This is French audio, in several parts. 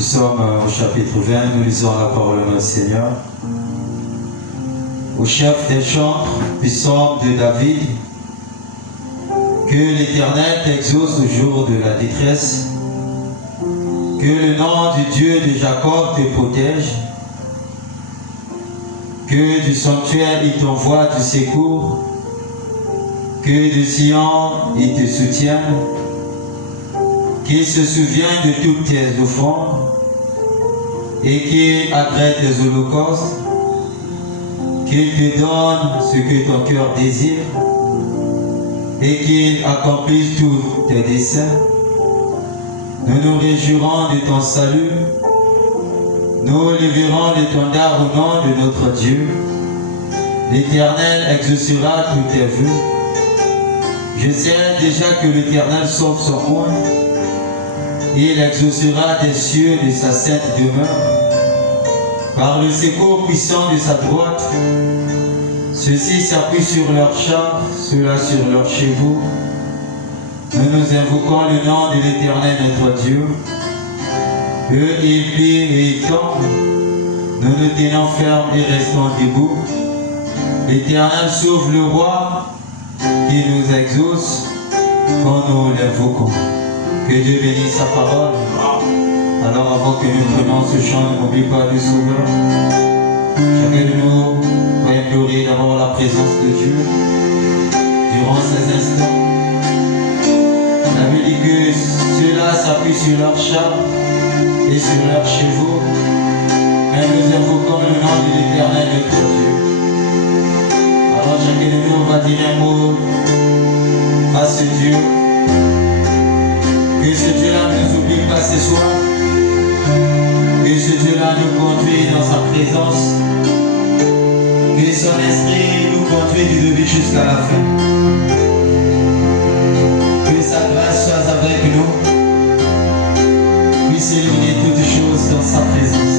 Nous sommes au chapitre 20, nous lisons la parole de notre Seigneur. Au chef des chants, psaume de David, que l'Éternel t'exauce au jour de la détresse, que le nom du Dieu de Jacob te protège, que du sanctuaire il t'envoie du secours, que de Sion il te soutienne, qu'il se souvienne de toutes tes offrandes et qu'il agrée tes holocaustes, qu'il te donne ce que ton cœur désire et qu'il accomplisse tous tes desseins. Nous nous réjouirons de ton salut, nous lèverons l'étendard au nom de notre Dieu. L'Éternel exaucera tous tes vœux. Je sais déjà que l'Éternel sauve son oint. Il exaucera des cieux de sa sainte demeure. Par le secours puissant de sa droite, ceux-ci s'appuient sur leurs chars, ceux-là sur leurs chevaux. Nous invoquons le nom de l'Éternel notre Dieu. Eux, ils plient et ils tombent. Nous nous tenons fermes et restons debout. L'Éternel sauve le roi qui nous exauce quand nous l'invoquons. Que Dieu bénisse sa parole. Alors avant que nous prenions ce chant, n'oublie pas le Sauveur. Chacun de nous va implorer d'abord la présence de Dieu durant ces instants. La Bible dit que ceux-là s'appuient sur leurs chars et sur leurs chevaux, mais nous invoquons le nom de l'Éternel notre Dieu. Alors chacun de nous va dire un mot à ce Dieu. Que ce Dieu-là ne nous oublie pas ce soir. Que ce Dieu-là nous conduit dans sa présence. Que son esprit nous conduit du début jusqu'à la fin. Que sa grâce soit avec nous. Puisse éliminer toutes choses dans sa présence.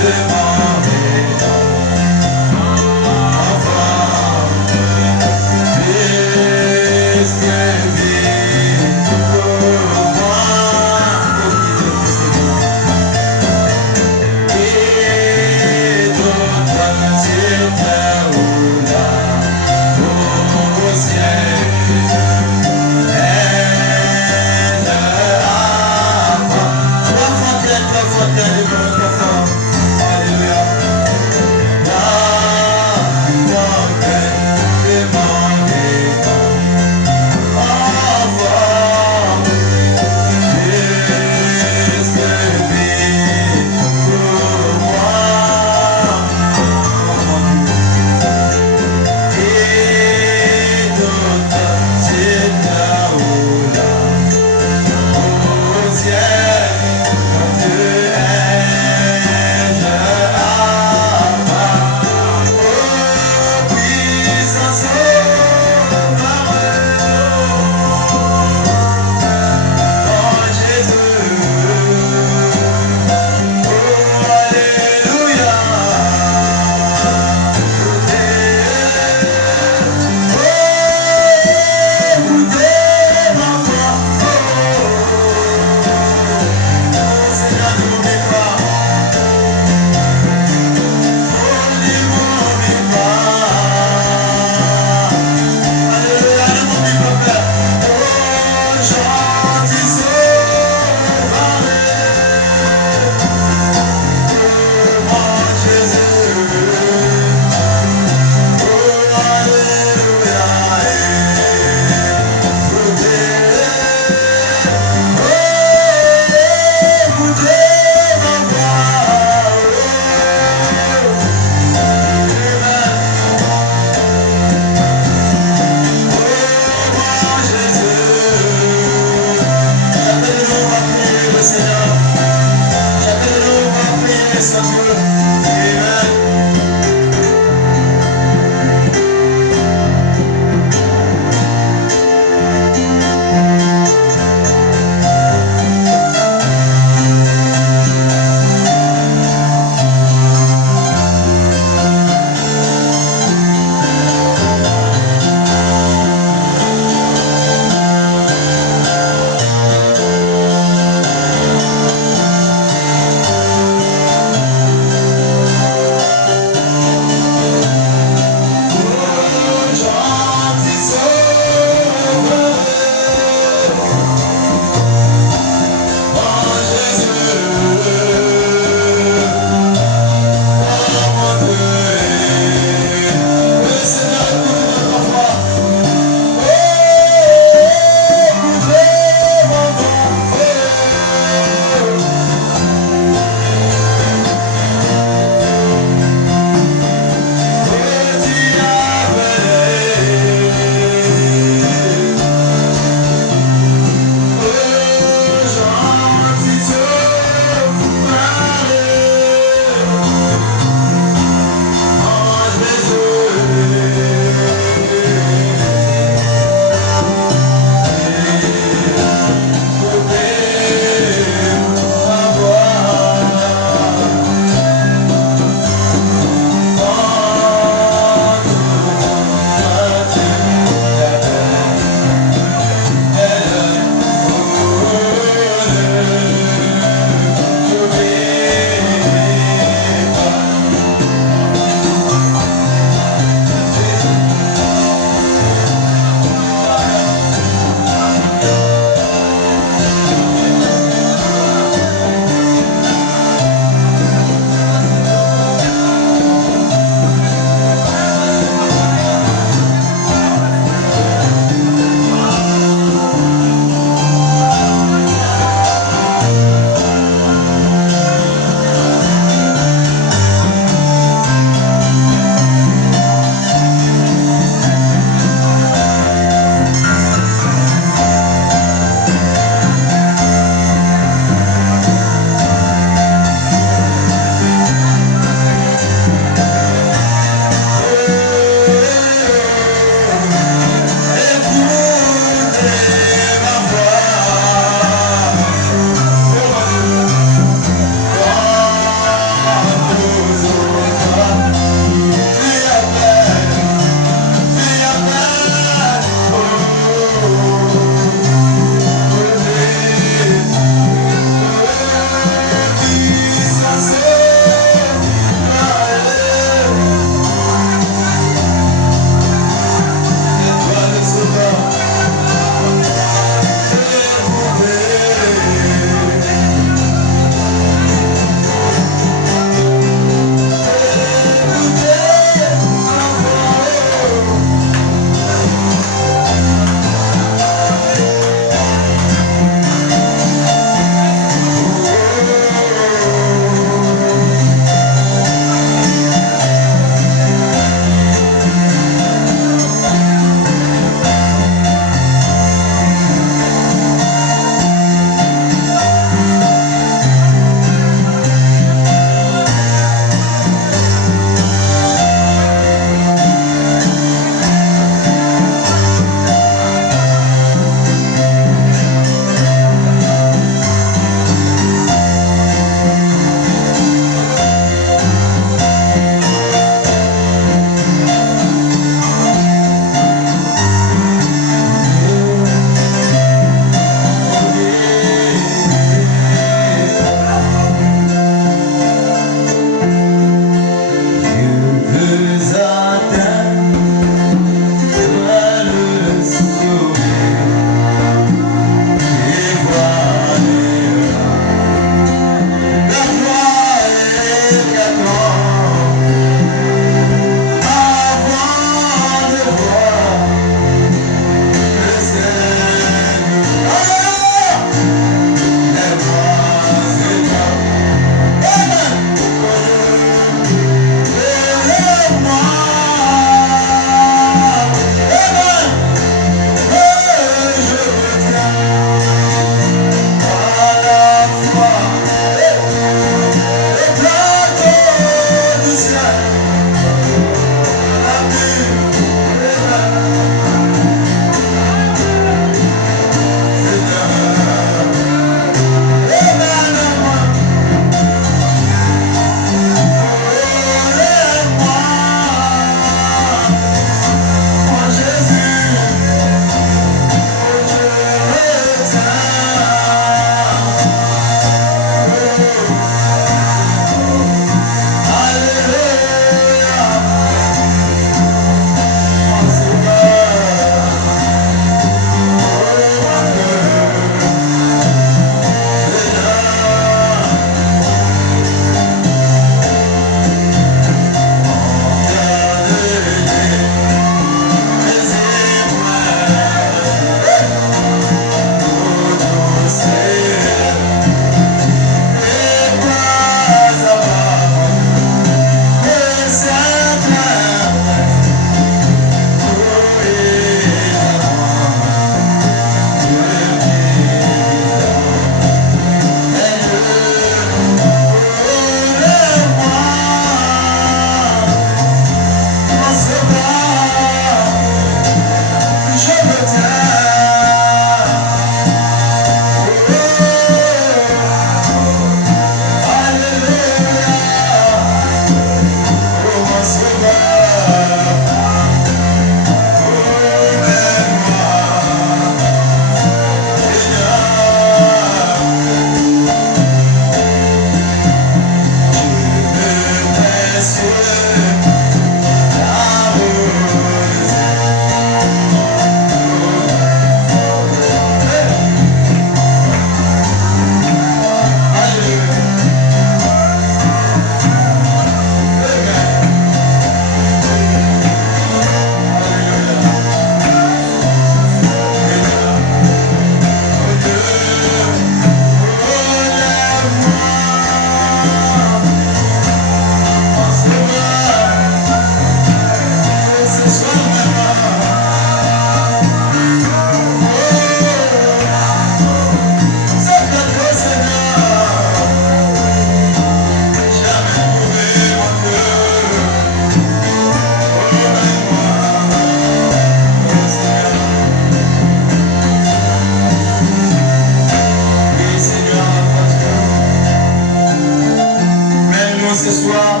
nous ce soir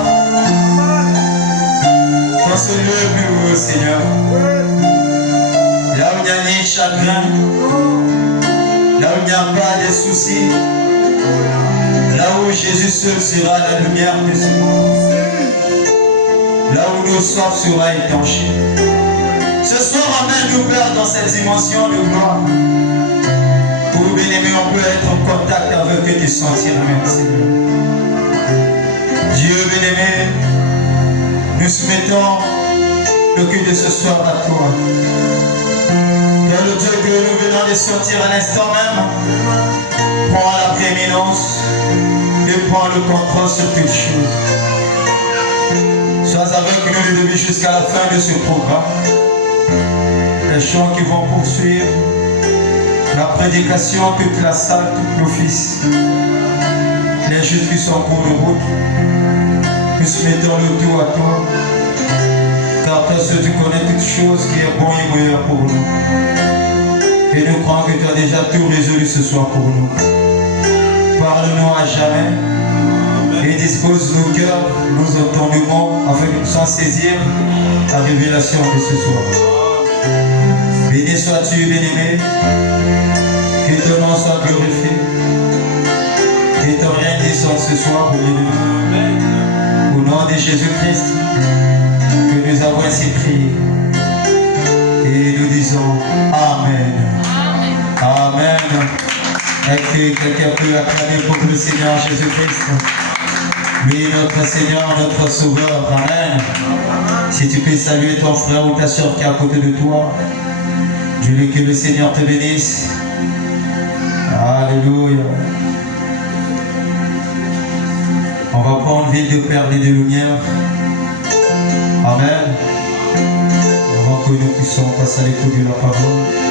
dans ce lieu plus haut, Seigneur. Là où il n'y a ni chagrin, là où il n'y a pas de soucis, là où Jésus seul sera la lumière de ce monde, là où nos soif sera étanchée. Ce soir, amène-nous, Père, dans cette dimension de gloire. Pour bien-aimé, on peut être en contact avec eux, te sentir même, Seigneur. Dieu bien-aimé, nous soumettons le culte de ce soir à toi. Car le Dieu que nous venons de sentir à l'instant même, prends la prééminence et prends le contrôle sur toutes choses. Sois avec nous le début jusqu'à la fin de ce programme. Les chants qui vont poursuivre, la prédication, toute la salle, tout l'office, les justes qui sont en cours de route, nous mettons le tout à toi, car toi seul tu connais toutes choses qui est bon et meilleur pour nous. Et nous croyons que tu as déjà tout résolu ce soir pour nous. Parle-nous à jamais et dispose nos cœurs, nos entendements, afin que nous puissions saisir la révélation de ce soir. Béni sois-tu, bien-aimé, que ton nom soit glorifié, que ton règne descende ce soir, bien-aimé. Au nom de Jésus-Christ, que nous avons ainsi prié. Et nous disons Amen. Amen. Est-ce que quelqu'un peut acclamer pour le Seigneur Jésus-Christ? Oui, notre Seigneur, notre Sauveur. Amen. Si tu peux saluer ton frère ou ta soeur qui est à côté de toi, je veux que le Seigneur te bénisse. Alléluia. On va prendre ville de perles et de lumière. Amen. Avant que nous puissions passer à l'écoute de la parole.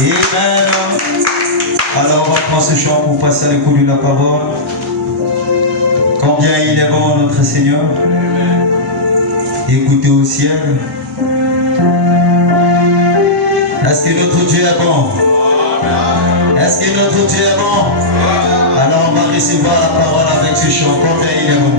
Amen. Alors on va prendre ce chant pour passer à l'écoute de la parole. Combien il est bon notre Seigneur. Écoutez au ciel. Est-ce que notre Dieu est bon? Est-ce que notre Dieu est bon? Alors on va recevoir la parole avec ce chant. Combien il est bon.